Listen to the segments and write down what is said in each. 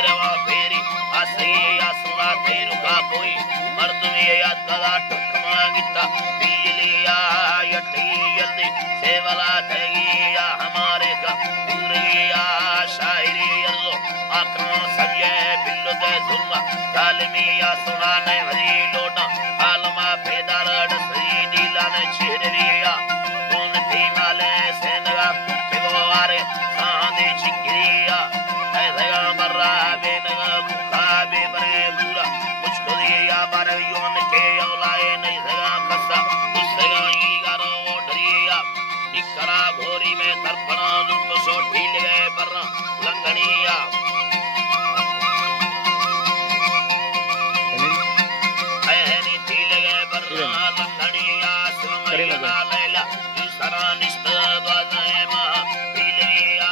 रवा फेरी असई आसुना तेरु का कोई मर्द में याद कला ठकमा गिता बिजलिया यठी जल्दी सेवला थैया हमारे का पूरिया शायरी अर्जो आखना सजे बिल्लो दे जुल्मा जालिमिया सुना ने भरी लोटा आलमा फेदार डसरी नीला ने चेहरिया कौन थी माले सेनगा पिगवारे आंधे चिकिरिया ऐसा मर्रा बेनगा बुखाबे बरे बुरा मुझको दिया बारे योन के औलाए नहीं सगा कसा उससे ये गारो डरिया इकरा घोरी में तरपना तो सो ढील गए पर लंगड़िया ऐनी ढील गए पर लंगड़िया सुमरिया लैला दूसरा निष्ठ बाज़े मा ढीलिया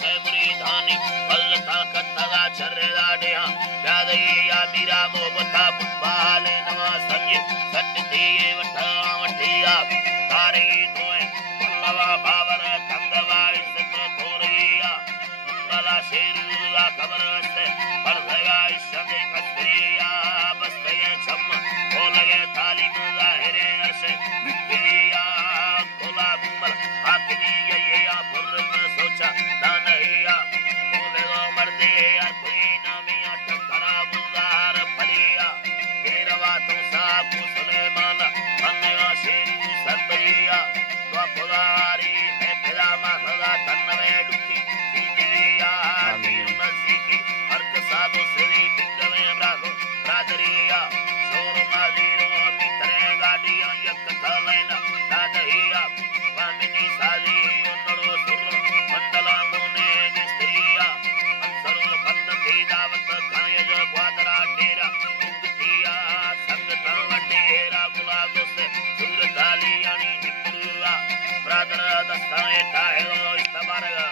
शैमुरी धानी पलता कत्तगा चर्रेदा डेहा प्यादया मीरा मोहब्बता पुष्पाले नवा समझे सटती ये वठा वठिया तारे तोए पल्लवा बावर कंगवा इज्जत तोरिया मंगला शेरुला खबर से पढ़ गया इश्क़े कस्रिया बस गए छम हो लगे तालीम ज़ाहिरे से विक्रिया कोला मुमल हाकिनी ये या फुर्रत सोचा दानहिया बोले गो मर्दे या कोई नामिया टकरा मुजार फलिया तेरवा तो साकु सुलेमान अन्या शेरू सरबरिया तो खुदारी है पिलामा सदा तन्नवे डुकी सीतिया मीर नसीकी हर सादो सरी बिंदवे ब्रादो ब्रादरिया शोर माजीरो मित्रे गाड़ियां यक थलेना दादहिया वामिनी साजी उन्नड़ो सुर मंडला मोने जिस्त्रिया अंसरुल बंद थी दावत खाए जो ग्वादरा डेरा उगतिया संगता वडेरा गुलाबो से सुर दाली यानी जिम्रुआ ब्रादर दस्ताए ताहे इस्तबारगा